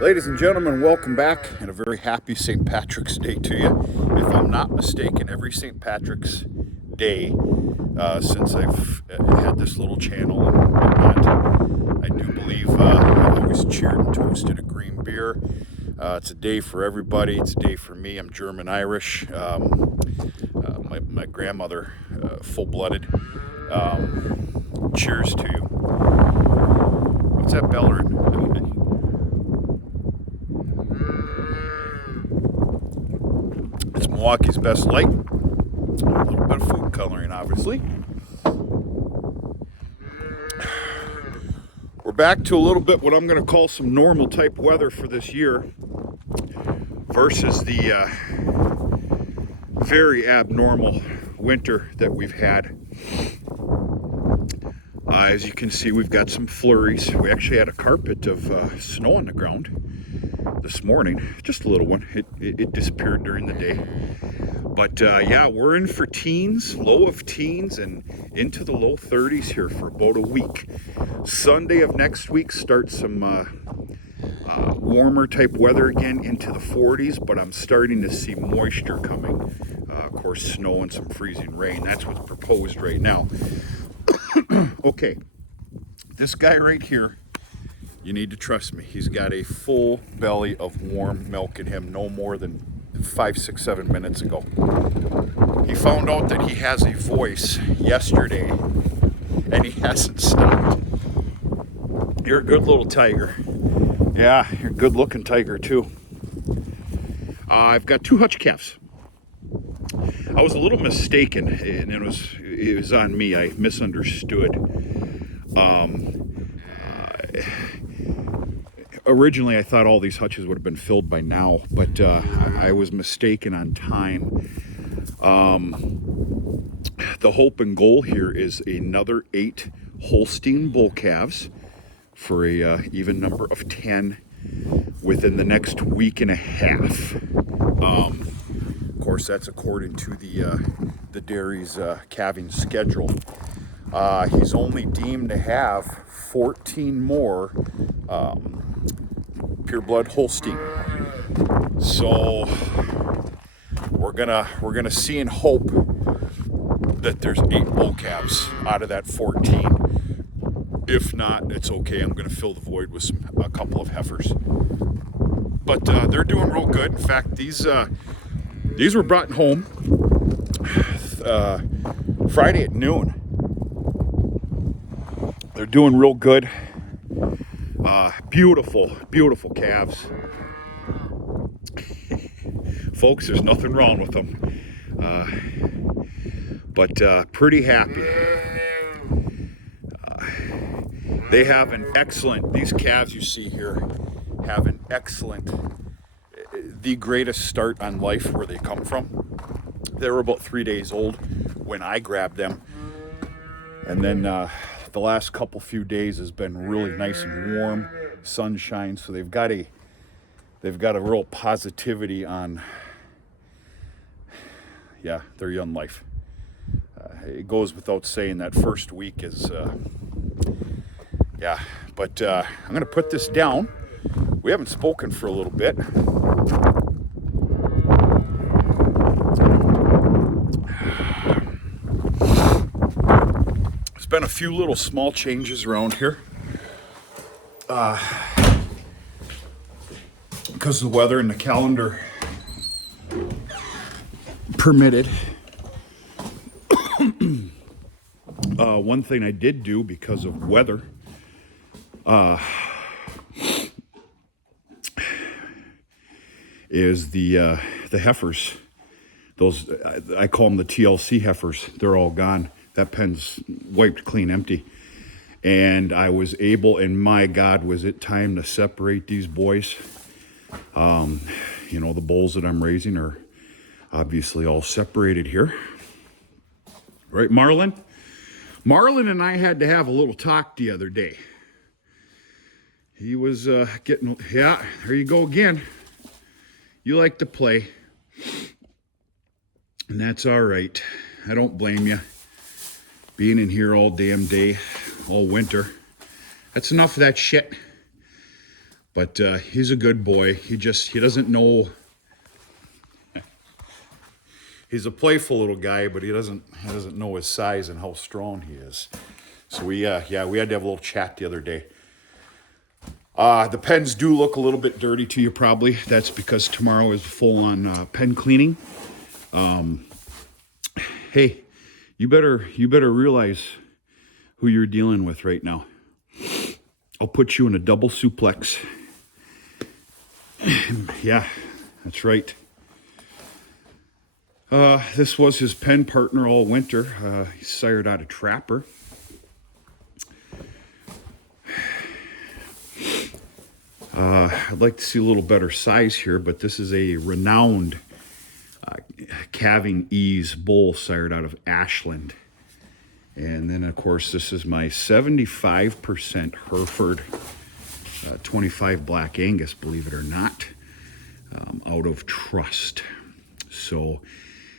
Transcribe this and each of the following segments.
Ladies and gentlemen, welcome back and a very happy St. Patrick's Day to you. If I'm not mistaken, every St. Patrick's Day since I've had this little channel and whatnot, I do believe I've always cheered and toasted a green beer. It's a day for everybody. It's a day for me. I'm German Irish. My grandmother, full-blooded. Cheers to you. What's that bellering? It's Milwaukee's Best Light. A little bit of food coloring, obviously. We're back to a little bit what I'm going to call some normal type weather for this year versus the very abnormal winter that we've had. As you can see, we've got some flurries. We actually had a carpet of snow on the ground this morning, just a little one. It disappeared during the day. But yeah, we're in for teens, low of teens, and into the low 30s here for about a week. Sunday of next week starts some warmer type weather again into the 40s, but I'm starting to see moisture coming. Of course, snow and some freezing rain. That's what's proposed right now. Okay, this guy right here, you need to trust me. He's got a full belly of warm milk in him, no more than 5, 6, 7 minutes ago. He found out that he has a voice yesterday, and he hasn't stopped. You're a good little tiger. Yeah, you're a good looking tiger too. I've got 2 Hutch calves. I was a little mistaken, and it was on me. I misunderstood. Originally, I thought all these hutches would have been filled by now, but I was mistaken on time. The hope and goal here is another 8 Holstein bull calves for a even number of 10 within the next week and a half. Of course, that's according to the dairy's calving schedule. He's only deemed to have 14 more pure blood Holstein. So we're gonna see and hope that there's 8 bull calves out of that 14. If not, it's okay. I'm gonna fill the void with a couple of heifers. But they're doing real good. In fact, these were brought home Friday at noon. They're doing real good. Beautiful calves. Folks, there's nothing wrong with them. But pretty happy. They have an excellent, these calves you see here have an excellent, the greatest start on life where they come from. They were about 3 days old when I grabbed them. And then the last few days has been really nice and warm, sunshine. So they've got a real positivity on, yeah, their young life. It goes without saying that first week is, yeah. But I'm going to put this down. We haven't spoken for a little bit. There's been a few little small changes around here. Because the weather and the calendar permitted. One thing I did do because of weather is the heifers. Those I call them the TLC heifers. They're all gone. That pen's wiped clean empty. And I was able, and my God, was it time to separate these boys. You know, the bulls that I'm raising are obviously all separated here. Right, Marlin? Marlin and I had to have a little talk the other day. He was getting, yeah, there you go again. You like to play. And that's all right. I don't blame you. Being in here all damn day, all winter. That's enough of that shit. But he's a good boy. He doesn't know. He's a playful little guy, but he doesn't know his size and how strong he is. So we had to have a little chat the other day. The pens do look a little bit dirty to you probably. That's because tomorrow is full on pen cleaning. Hey, you better realize who you're dealing with right now. I'll put you in a double suplex. Yeah, that's right. This was his pen partner all winter. He sired out a trapper. I'd like to see a little better size here, but this is a renowned calving ease bull sired out of Ashland. And then, of course, this is my 75% Hereford, 25 Black Angus, believe it or not, out of Trust. So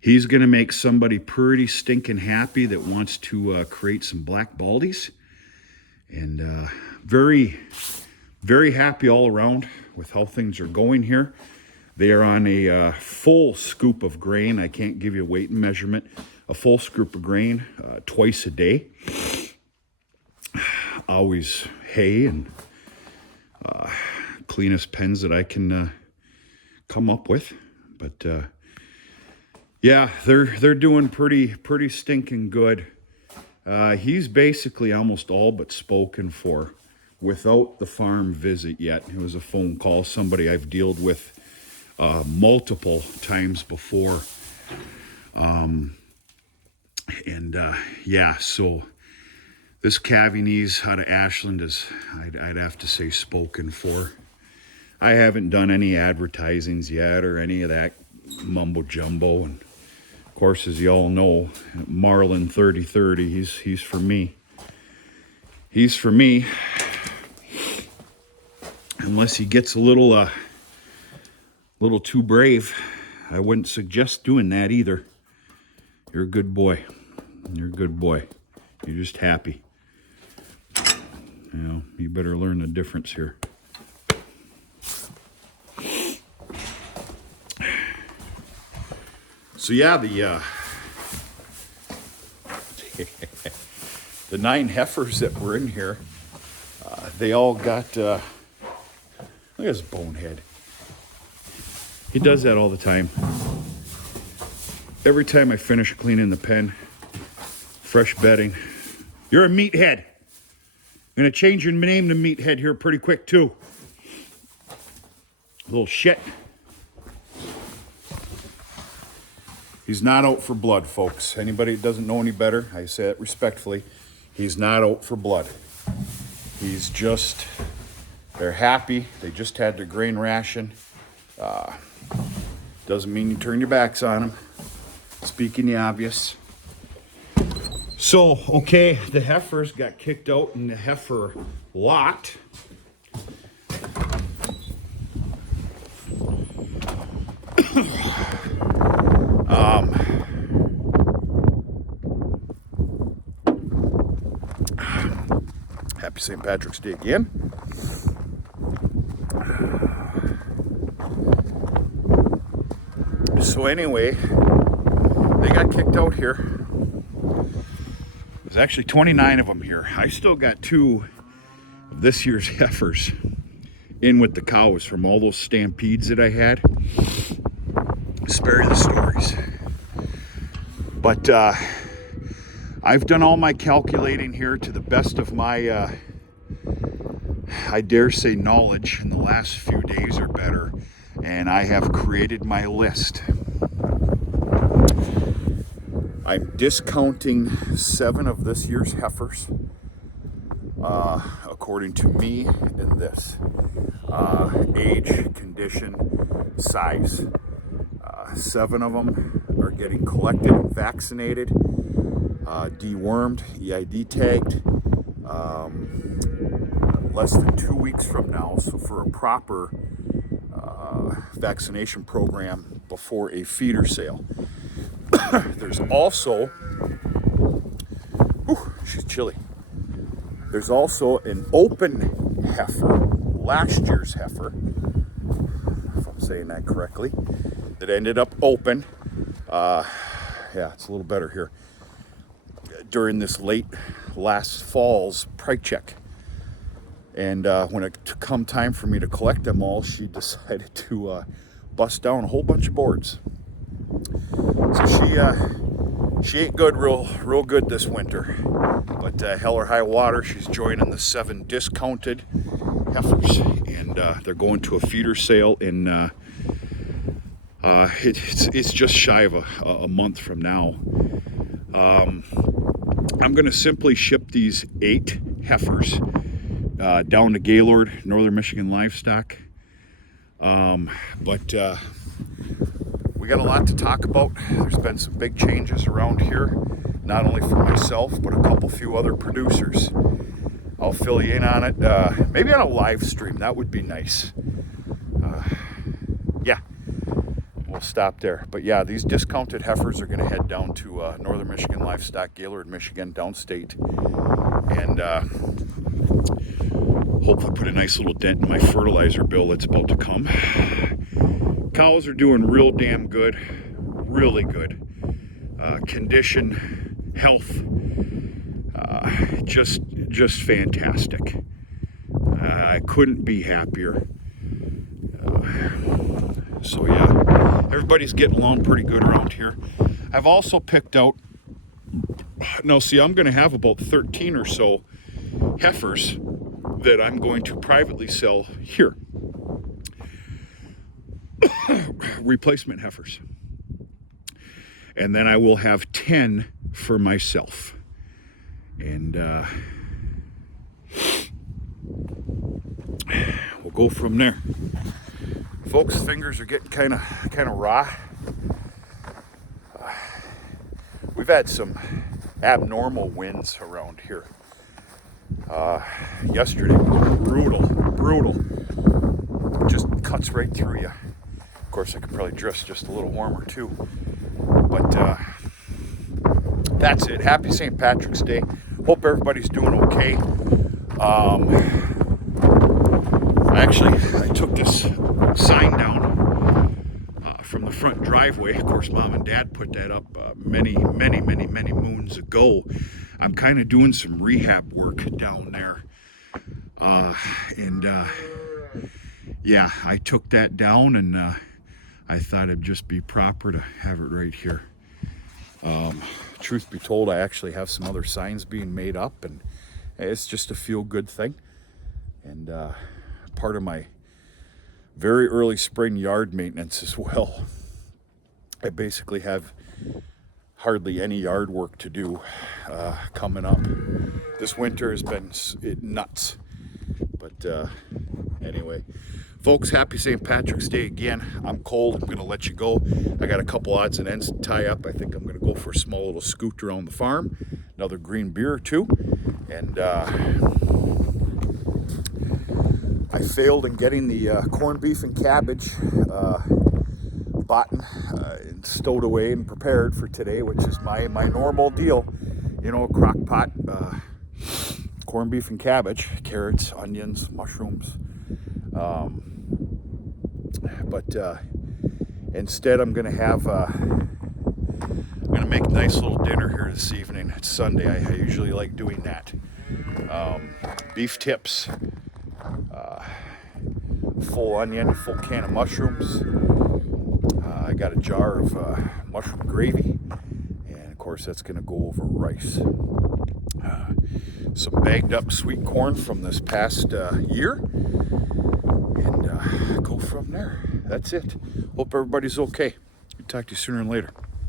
he's going to make somebody pretty stinking happy that wants to create some black baldies. And very, very happy all around with how things are going here. They are on a full scoop of grain. I can't give you a weight and measurement. A full scoop of grain twice a day. Always hay and cleanest pens that I can come up with. But yeah, they're doing pretty stinking good. He's basically almost all but spoken for without the farm visit yet. It was a phone call, somebody I've dealt with multiple times before. Yeah, so this Cavinese out of Ashland is, I'd have to say, spoken for. I haven't done any advertisings yet or any of that mumbo jumbo. And of course, as you all know, Marlin 3030, he's for me. He's for me. Unless he gets a little too brave, I wouldn't suggest doing that either. You're a good boy. You're a good boy. You're just happy. You know, you better learn the difference here. So yeah, the 9 heifers that were in here, they all got, look at this bonehead. He does that all the time. Every time I finish cleaning the pen, fresh bedding. You're a meathead. I'm gonna change your name to Meathead here pretty quick too. Little shit. He's not out for blood, folks. Anybody that doesn't know any better, I say it respectfully, he's not out for blood. He's just, they're happy. They just had their grain ration. Doesn't mean you turn your backs on them. Speaking the obvious. So, okay, the heifers got kicked out in the heifer lot. Happy St. Patrick's Day again. So anyway, they got kicked out here. There's actually 29 of them here. I still got 2 of this year's heifers in with the cows from all those stampedes that I had. Spare you the stories. But I've done all my calculating here to the best of my, I dare say, knowledge in the last few days or better. And I have created my list. I'm discounting 7 of this year's heifers, according to me, in this. Age, condition, size. 7 of them are getting collected and vaccinated, dewormed, EID tagged, less than 2 weeks from now. So for a proper vaccination program before a feeder sale. There's also, she's chilly. There's also an open heifer last year's heifer, if I'm saying that correctly, that ended up open. Yeah, it's a little better here. During this last fall's prike check. And when it come time for me to collect them all, she decided to bust down a whole bunch of boards. So she ate good, real good this winter. But hell or high water, she's joining the 7 discounted heifers, and they're going to a feeder sale in it's just shy of a month from now. I'm going to simply ship these 8 heifers down to Gaylord, Northern Michigan Livestock. But we got a lot to talk about. There's been some big changes around here, not only for myself, but a few other producers. I'll fill you in on it, maybe on a live stream. That would be nice. Yeah, we'll stop there. But yeah, these discounted heifers are going to head down to Northern Michigan Livestock, Gaylord, Michigan, downstate, and hopefully put a nice little dent in my fertilizer bill that's about to come. Cows are doing real damn good, really good. Condition, health, just fantastic. I couldn't be happier. So yeah, everybody's getting along pretty good around here. I've also picked out, now see, I'm going to have about 13 or so heifers that I'm going to privately sell here. Replacement heifers. And then I will have 10 for myself. And we'll go from there. Folks, fingers are getting kind of raw. We've had some abnormal winds around here. Yesterday was brutal. Just cuts right through you. Of course, I could probably dress just a little warmer too. But that's it. Happy St. Patrick's Day. Hope everybody's doing okay. I took this sign down from the front driveway. Of course, Mom and Dad put that up many moons ago. I'm kind of doing some rehab work down there. Yeah, I took that down, and I thought it'd just be proper to have it right here. Truth be told, I actually have some other signs being made up, and it's just a feel-good thing. And part of my very early spring yard maintenance as well. I basically have hardly any yard work to do coming up. This winter has been nuts. But anyway, folks, happy St. Patrick's Day again. I'm cold. I'm going to let you go. I got a couple odds and ends to tie up. I think I'm going to go for a small little scoot around the farm. Another green beer or two. And I failed in getting the corned beef and cabbage bought and stowed away and prepared for today, which is my normal deal. You know, crock pot, corned beef and cabbage, carrots, onions, mushrooms. But instead, I'm going to make a nice little dinner here this evening. It's Sunday. I usually like doing that. Beef tips, full onion, full can of mushrooms. I got a jar of mushroom gravy, and of course that's going to go over rice. Some bagged up sweet corn from this past year, and go from there. That's it. Hope everybody's okay. Talk to you sooner than later.